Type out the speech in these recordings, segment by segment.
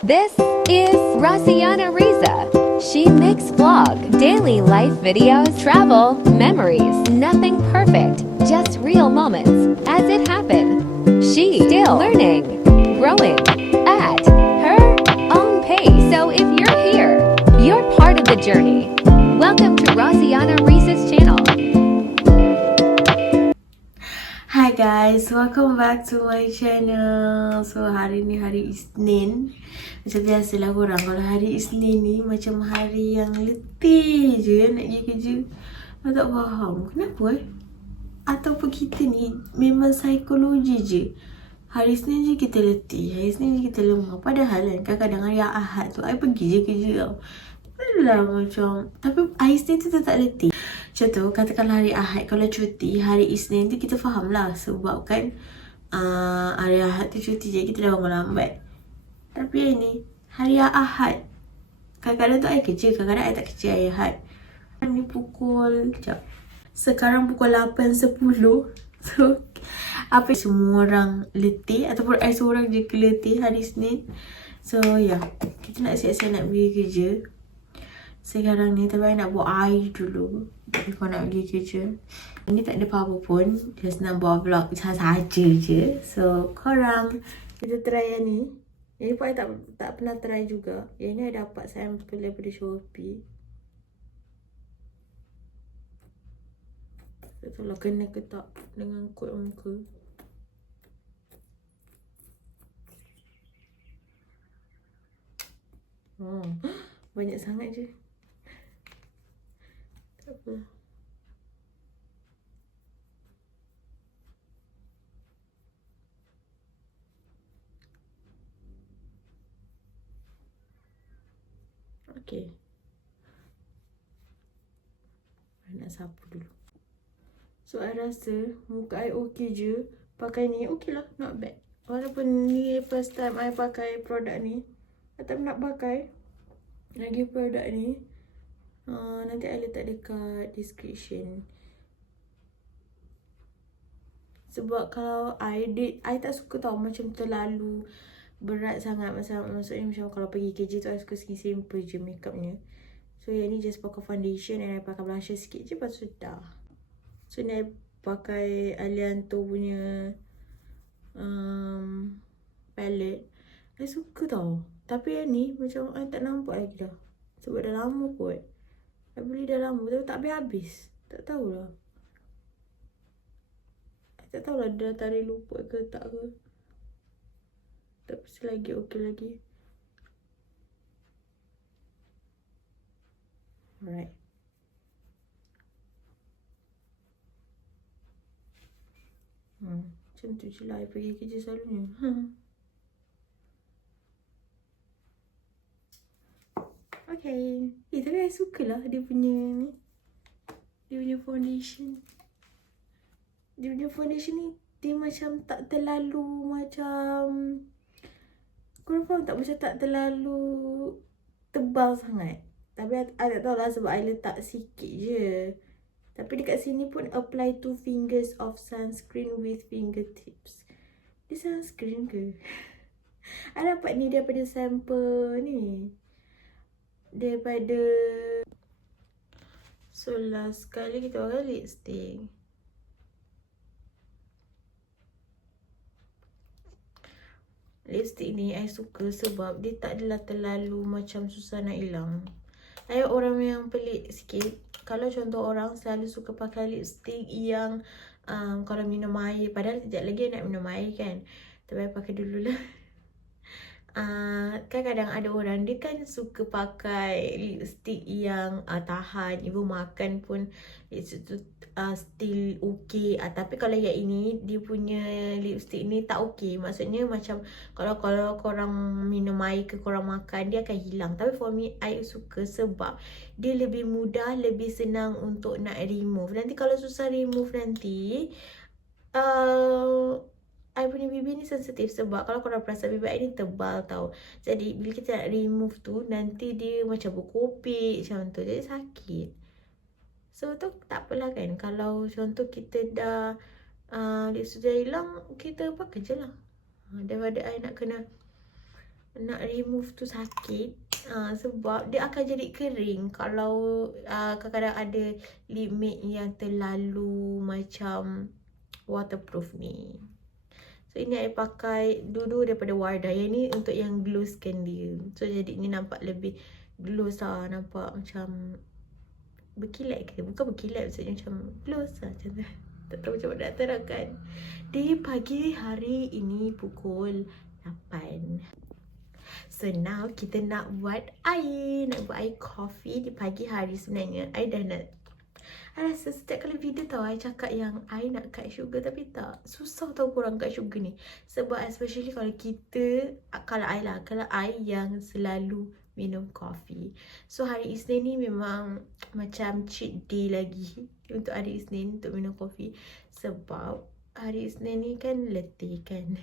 This is Rasiana Riza. She makes vlog, daily life videos, travel, memories, nothing perfect, just real moments as it happened. She still learning, growing at her own pace. So if you're here, you're part of the journey. Welcome to Rasiana Riza's channel. Hi guys, welcome back to my channel. So hari ni hari Isnin. Macam biasalah korang, kalau hari Isnin ni macam hari yang letih je nak pergi kerja. Saya tak faham kenapa ataupun kita ni memang psikologi je. Hari Isnin je kita letih, hari Isnin je kita lemah. Padahal kan kadang-kadang hari Ahad tu I pergi je kerja tau. Alah macam, tapi hari Isnin tu tetap letih. Macam tu, katakanlah hari Ahad, kalau cuti, hari Isnin tu kita faham lah. Sebab kan hari Ahad tu cuti je, kita dah bangun lambat. Tapi hari ni, hari Ahad, kadang-kadang tu I kerja, kadang-kadang I tak kerja hari Ahad. Ni pukul, sekarang pukul 8.10. So, apa semua orang letih ataupun I seorang je keletih hari Isnin. So, kita nak siap-siap nak pergi kerja sekarang ni. Tapi I nak buat air dulu kalau nak pergi kerja. Ini tak ada apa-apa pun, just nak buat vlog saja je. So korang, kita try yang ni. Yang ni pun I tak pernah try juga. Yang ni I dapat sampel daripada Shopee. Tak tahu lah kena ke tak dengan kod muka. Banyak sangat je. Tak apa. Okay. I nak sapu dulu. So I rasa muka I okay je. Pakai ni okay lah, not bad. Walaupun ni first time I pakai produk ni, I tak nak pakai lagi produk ni. Nanti I letak dekat description. Sebab kalau I tak suka tau macam terlalu berat sangat. Maksudnya macam kalau pergi kerja tu I suka simple je makeupnya. So yang ni just pakai foundation and I pakai blusher sikit je, lepas tu dah. So ni I pakai Alianto punya palette. I suka tau. Tapi yang ni macam I tak nampak lagi dah. Sebab dah lama kot. I beli dah lama tapi tak habis-habis. Tak tahulah. I tak tahulah dah tarik luput ke tak ke. Tapi selagi okey lagi. Alright. Macam tu je lah I pergi kerja selalunya. Okay. Tapi I sukalah dia punya ni. Dia punya foundation. Dia punya foundation ni, dia macam tak terlalu macam, korang faham tak? Macam tak terlalu tebal sangat. Tapi I tak tahulah sebab I letak sikit je. Tapi dekat sini pun apply 2 fingers of sunscreen with fingertips. Dia sunscreen ke? I dapat ni daripada sampel ni. Daripada. So last kali kita pakai lipstick. Lipstick ni I suka sebab dia tak adalah terlalu macam susah nak hilang. I orang yang pelik sikit. Kalau contoh orang selalu suka pakai lipstick yang kalau minum air. Padahal sekejap lagi I nak minum air kan. Tapi I pakai dululah. Kan kadang ada orang dia kan suka pakai lipstick yang tahan. Even makan pun lipstick tu still okay. Tapi kalau yang ini, dia punya lipstick ni tak okay. Maksudnya macam kalau korang minum air ke korang makan, dia akan hilang. Tapi for me, I suka sebab dia lebih mudah, lebih senang untuk nak remove. Nanti kalau susah remove nanti I punya bibir ni sensitif. Sebab kalau korang perasan bibir I ni tebal tau. Jadi bila kita nak remove tu, nanti dia macam berkopik macam tu. Jadi sakit. So tu tak apalah kan. Kalau contoh kita dah lipstick dah hilang, kita pakai je lah. Daripada I nak kena nak remove tu sakit. Sebab dia akan jadi kering kalau kadang-kadang ada lip matte yang terlalu macam waterproof ni. So ini I pakai dulu daripada Wardah. Yang ni untuk yang glowskan dia. So jadi ni nampak lebih gloss lah. Nampak macam berkilat ke? Bukan berkilat, maksudnya macam gloss lah macam tu. Tak tahu macam mana nak terangkan. Di pagi hari ini pukul 8. So now kita nak buat air. Nak buat air coffee di pagi hari. Sebenarnya I dah nak, I rasa setiap kali video tau I cakap yang I nak cut sugar, tapi tak. Susah tau korang cut sugar ni. Sebab especially kalau kita, kalau I yang selalu minum coffee. So hari Isnin ni memang macam cheat day lagi untuk hari Isnin untuk minum coffee. Sebab hari Isnin ni kan letih kan.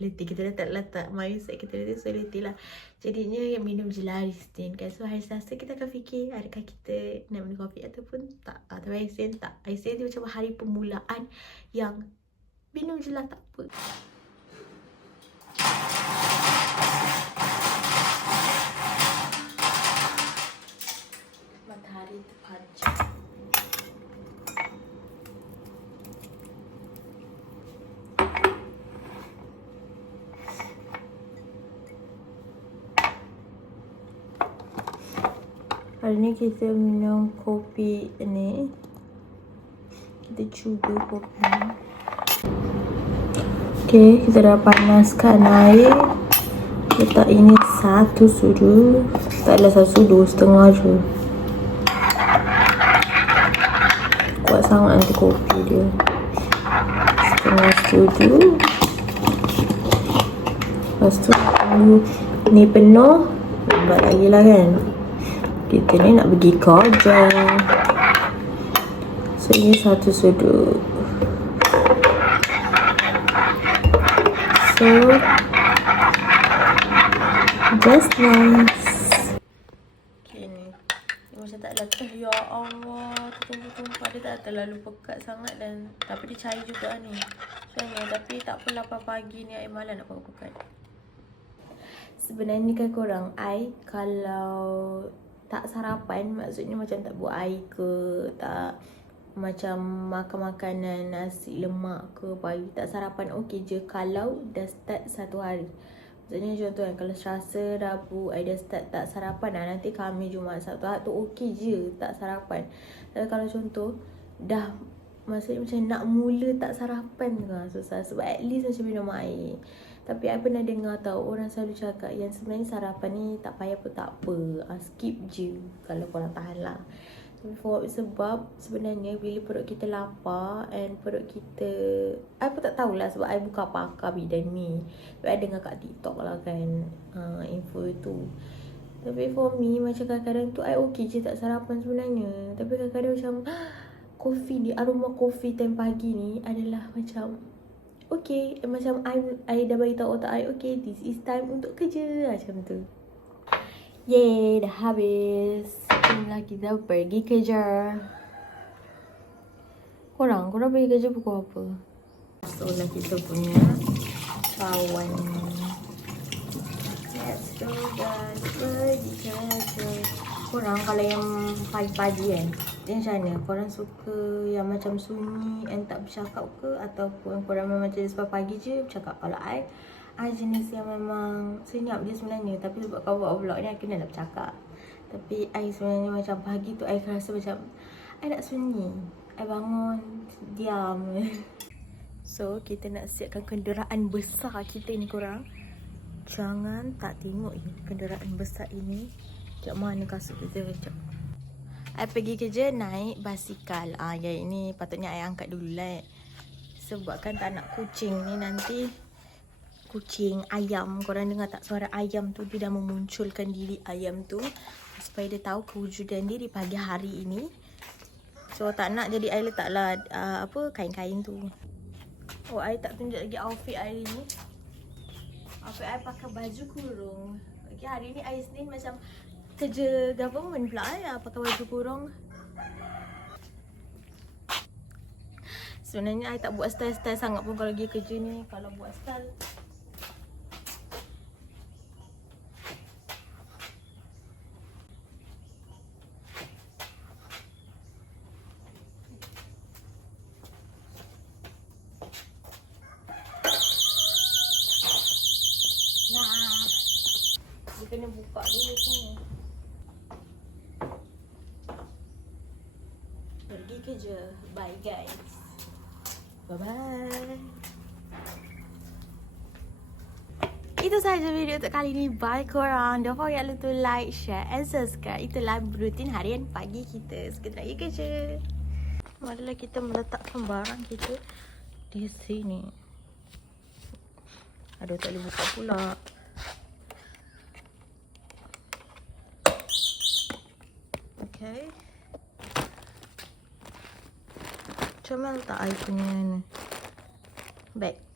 Letih, kita letak mindset kita letih, so letih lah. Jadinya yang minum je lah hari Isnin kan. So hari Selasa kita akan fikir adakah kita nak minum kopi ataupun tak. Tapi hari Isnin tak. Hari Isnin tu macam hari permulaan yang minum je lah, tak apa. Matahari terpanjang. Hari ni kita minum kopi ni. Kita cuba kopi ni. Okay, kita dah panaskan air. Letak ini 1 sudu. Taklah 1 sudu, setengah je. Kuat sangat nanti kopi dia. Setengah sudu. Lepas tu ni penuh. Buat lagi lah kan. Kita ni nak pergi kerja. So ini 1 sudu. So just nice. Okay ni macam tak latih. Ya Allah, tumpah-tumpah dia tak terlalu pekat sangat. Dan tapi dia cair juga ni sebenarnya. Tapi tak apalah, pagi ni I malas nak pekat. Sebenarnya ni kan korang, I kalau tak sarapan, maksudnya macam tak buat air ke, tak macam makan makanan nasi lemak ke pagi, tak sarapan okey je kalau dah start satu hari. Maksudnya contoh kan, kalau Selasa, Rabu I dah start tak sarapan lah, nanti Khamis, Jumaat, Sabtu, Ahad tu okey je tak sarapan. Tapi kalau contoh dah, maksudnya macam nak mula tak sarapan lah, susah. Sebab at least macam minum air. Tapi I pernah dengar tau, orang selalu cakap yang sebenarnya sarapan ni tak payah pun tak apa, skip je kalau korang tahan lah. Sebab sebenarnya bila perut kita lapar and perut kita, I pun tak tahulah sebab I bukan pakar bidang ni. Tapi I dengar kat TikTok lah kan info tu. Tapi for me macam kadang-kadang tu I okey je tak sarapan sebenarnya. Tapi kadang-kadang macam kopi ni, aroma kopi time pagi ni adalah macam okay, macam I dah bagi tahu otak I, okay, this is time untuk kerja macam tu. Yeay, dah habis. Inilah kita pergi kerja. Korang pergi kerja pukul apa? So lah kita punya kawan. Let's go guys, pergi kerja. Korang kalau yang pagi-pagi kan, dia macam mana? Korang suka yang macam sunyi and tak bercakap ke? Ataupun korang memang jenis pagi je bercakap? Kalau I jenis yang memang senyap je sebenarnya. Tapi sebab kau buat vlog ni, I kena nak bercakap. Tapi I sebenarnya macam pagi tu I rasa macam I nak sunyi. I bangun, diam. So kita nak siapkan kenderaan besar kita ni korang. Jangan tak tengok je kenderaan besar ini. Sekejap, mana kasut kita sekejap. I pergi kerja naik basikal. Yang ini patutnya I angkat dulu lah. Sebab kan tak nak kucing ni nanti. Kucing, ayam. Korang dengar tak suara ayam tu? Dia dah memunculkan diri ayam tu. Supaya dia tahu kewujudan dia di pagi hari ini. So tak nak jadi I letaklah kain-kain tu. Oh, I tak tunjuk lagi outfit I ni. Outfit I pakai baju kurung. Okay, hari ni I Isnin macam kerja government pula pakai baju kurung. Sebenarnya I tak buat style-style sangat pun kalau pergi kerja ni. Kalau buat style Dia kena buka dulu sini. Pergi kerja. Bye guys. Bye-bye. Itu sahaja video untuk kali ni. Bye korang. Don't forget to like, share and subscribe. Itulah rutin harian pagi kita. Sekejap lagi kerja. Marilah kita meletakkan barang kita di sini. Aduh, tak boleh buka pula. Okay. Comel tak I punya ni bag.